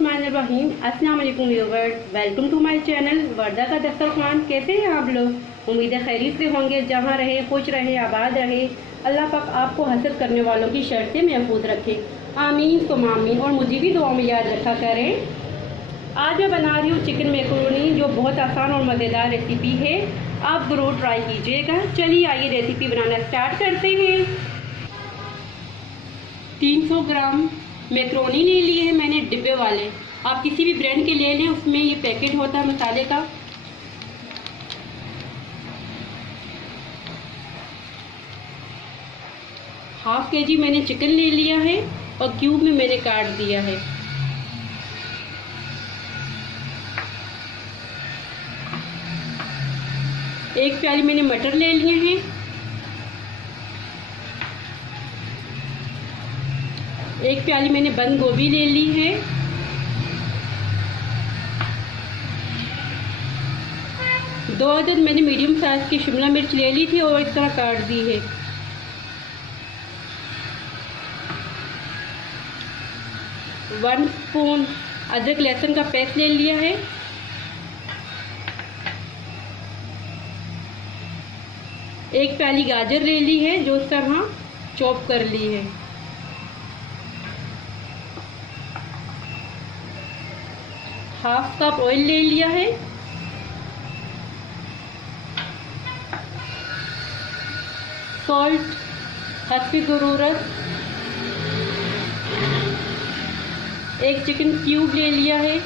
बिस्मिल्लाहिर्रहमानिर्रहीम। अस्सलाम वालेकुम viewers, welcome to my channel Warda का दस्तरखान। कैसे हैं आप लोग? उम्मीद है खैरियत से होंगे। जहाँ रहे खुश रहे, आबाद रहे। अल्लाह पाक आपको हसद करने वालों की शर से महफूज रखे, आमीन तो आमीन। और मुझे भी दुआ में याद रखा करें। आज मैं बना रही हूँ चिकन मैकरोनी, जो बहुत आसान और मज़ेदार रेसिपी है। आप ज़रूर ट्राई कीजिएगा। चलिए आइए रेसिपी बनाना स्टार्ट करते हैं। 300 ग्राम मैकरोनी ले लिए हैं मैंने, डिब्बे वाले। आप किसी भी ब्रांड के ले लें, उसमें ये पैकेट होता है मसाले का। हाफ के जी मैंने चिकन ले लिया है और क्यूब में मैंने काट दिया है। एक प्याली मैंने मटर ले लिए हैं। एक प्याली मैंने बंद गोभी ले ली है। दो अदद मैंने मीडियम साइज की शिमला मिर्च ले ली थी और इस तरह काट दी है। वन स्पून अदरक लहसुन का पेस्ट ले लिया है। एक प्याली गाजर ले ली है, जो इस तरह चॉप कर ली है। हाफ कप ऑयल ले लिया है। सॉल्ट हस्बे ज़रूरत। एक चिकन क्यूब ले लिया है।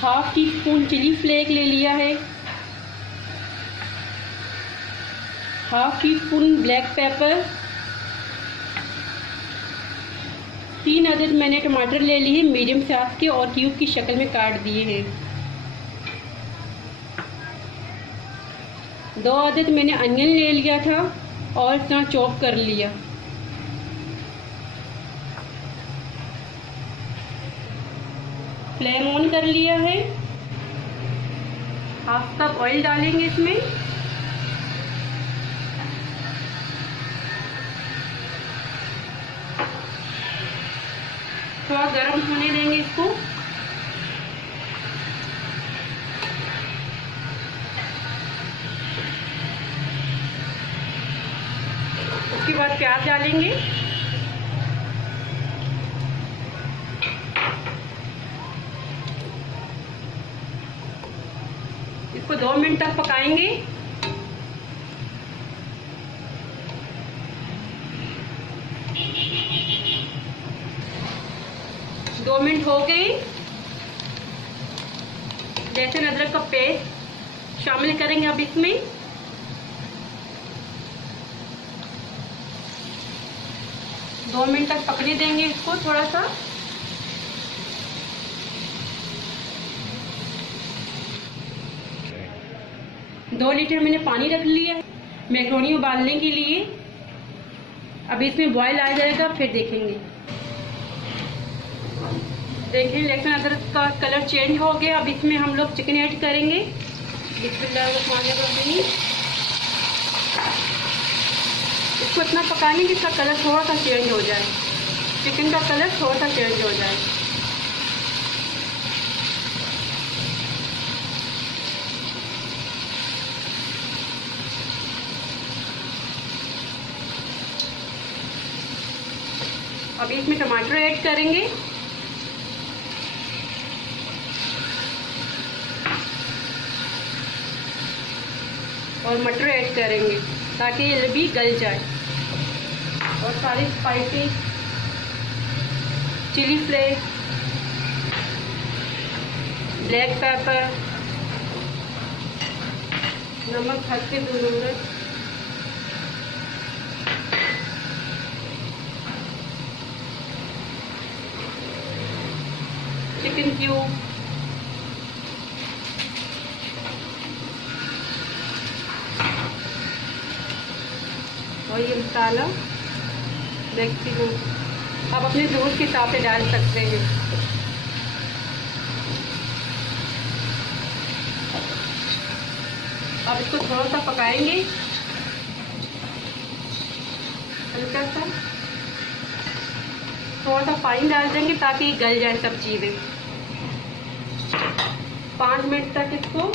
Half teaspoon chilli flake ले लिया है। Half teaspoon black pepper. 3 अदद मैंने टमाटर ले लिए मीडियम साइज के और क्यूब की शक्ल में काट दिए हैं। 2 अदद मैंने अनियन ले लिया था और इस तरह चॉप कर लिया। फ्लेम ऑन कर लिया है। हाफ कप ऑयल डालेंगे इसमें। थोड़ा गर्म होने देंगे इसको। उसके बाद प्याज डालेंगे। इसको 2 मिनट तक पकाएंगे। दो मिनट हो गए। लहसुन अदरक का पेस्ट शामिल करेंगे अब इसमें। दो मिनट तक पकने देंगे इसको थोड़ा सा। दो लीटर मैंने पानी रख लिया है मैकरोनी उबालने के लिए। अब इसमें बॉयल आ जाएगा, फिर देखेंगे। देखिए लहसुन अदरक का कलर चेंज हो गया। अब इसमें हम लोग चिकन ऐड करेंगे। बिस्मिल्लाहिर्रहमानिर्रहीम। इसको इतना पकाने कि इसका कलर थोड़ा सा चेंज हो जाए, चिकन का कलर थोड़ा सा चेंज हो जाए। अब इसमें टमाटर ऐड करेंगे। और मटर ऐड करेंगे ताकि ये भी गल जाए। और सारी spicy chilli flakes, black pepper, नमक हल्के ज़रूरत, चिकन क्यूब, और ये मसाला मैक्सिमम आप अपने ज़रूरत के हिसाब से डाल सकते हैं। अब इसको थोड़ा सा पकाएंगे हल्का सा। थोड़ा सा पानी डाल देंगे ताकि गल जाए सब चीज़ें। 5 मिनट तक इसको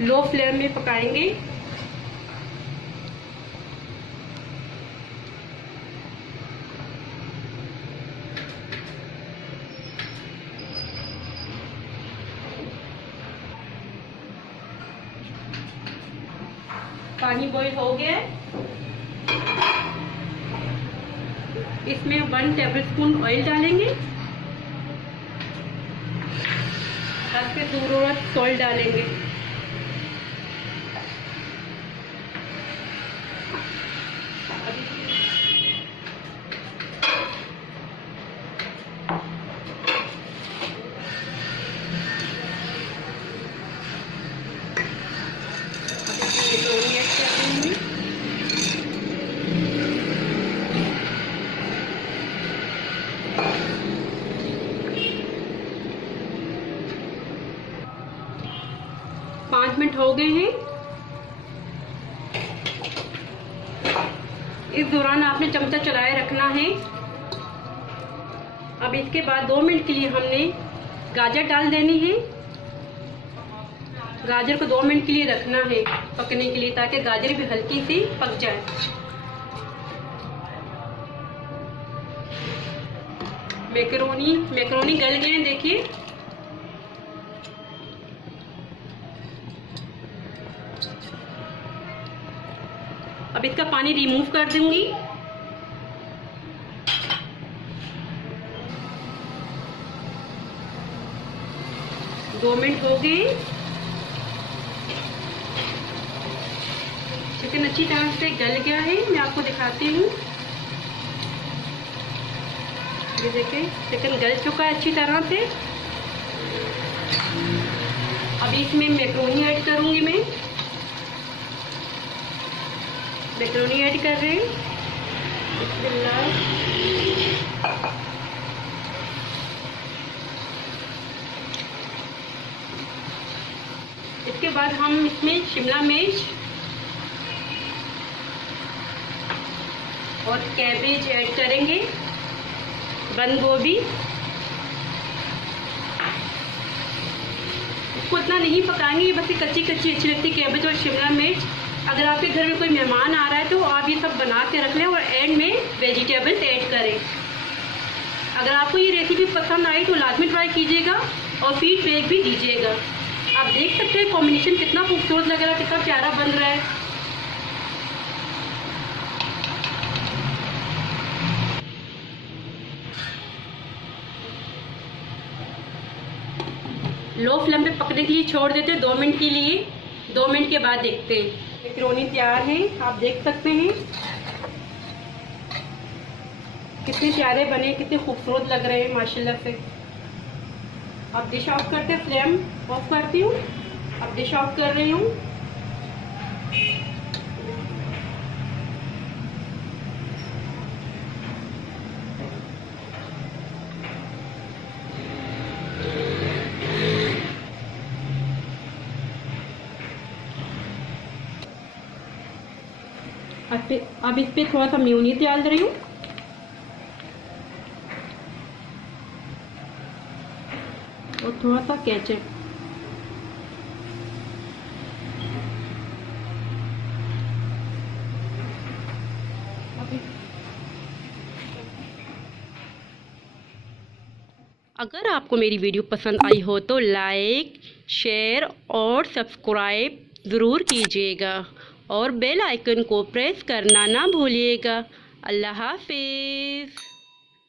लो फ्लेम में पकाएंगे। पानी बॉईल हो गया है। इसमें 1 टेबलस्पून ऑयल डालेंगे। इसमें ज़रूरत सॉल्ट डालेंगे। मैक्रोनी ऐड कर देंगे। पाँच मिनट हो गए हैं। इस दौरान आपने चमचा चलाए रखना है। अब इसके बाद 2 मिनट के लिए हमने गाजर डाल देनी है। गाजर को 2 मिनट के लिए रखना है पकने के लिए, ताकि गाजर भी हल्की सी पक जाए। मैक्रोनी गल गए हैं, देखिए। अब इसका पानी रिमूव कर दूंगी। दो मिनट हो गए। चिकन अच्छी तरह से गल गया है। मैं आपको दिखाती हूँ। ये देखिए, चिकन गल चुका है अच्छी तरह से। अब इसमें मैक्रोनी ऐड करूँगी मैं। मैक्रोनी ऐड कर रहे हैं। बिस्मिल्लाह। इसके बाद हम इसमें शिमला मिर्च और कैबेज ऐड करेंगे, बंद गोभी। इसको इतना नहीं पकाएंगे, बस कच्ची कच्ची अच्छी लगती कैबेज और शिमला मिर्च। अगर आपके घर में कोई मेहमान आ रहा है तो आप ये सब बना के रख लें और एंड में वेजिटेबल्स ऐड करें। अगर आपको ये रेसिपी पसंद आई तो लाजमी ट्राई कीजिएगा और फीडबैक भी दीजिएगा। आप देख सकते हैं कॉम्बिनेशन कितना खूबसूरत लग रहा है, कितना प्यारा बन रहा है। लो फ्लेम पे पकने के लिए छोड़ देते हैं 2 मिनट के लिए। 2 मिनट के बाद देखते हैं। मैक्रोनी तैयार है, आप देख सकते हैं कितने प्यारे बने, कितने खूबसूरत लग रहे हैं माशाल्लाह से। अब डिश ऑफ करते हैं, फ्लेम ऑफ करती हूँ। अब डिश ऑफ कर रही हूँ। अब इस पे थोड़ा सा मेयोनीज डाल रही हूँ। और थोड़ा सा केचप। अगर आपको मेरी वीडियो पसंद आई हो तो लाइक, शेयर और सब्सक्राइब ज़रूर कीजिएगा और बेल आइकन को प्रेस करना ना भूलिएगा। अल्लाह हाफिज़।